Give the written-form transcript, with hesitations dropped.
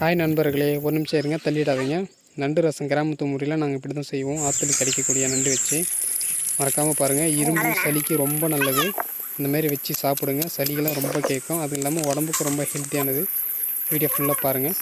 Hi நண்பர்களே, ஒரு நிமிஷம் இருங்க, தள்ளிடாதீங்க. நண்டு ரசம் கிராமத்து முறையில் நாங்கள் இப்படி தான் செய்வோம். ஆற்றுல கிடைக்கக்கூடிய நண்டு வச்சு மறக்காமல் பாருங்கள். இரும்பு சளிக்கு ரொம்ப நல்லது. இந்தமாரி வச்சு சாப்பிடுங்க. சளிகளாம் ரொம்ப கேட்கும். அது இல்லாமல் உடம்புக்கு ரொம்ப ஹெல்த்தியானது. வீடியோ ஃபுல்லாக பாருங்கள்.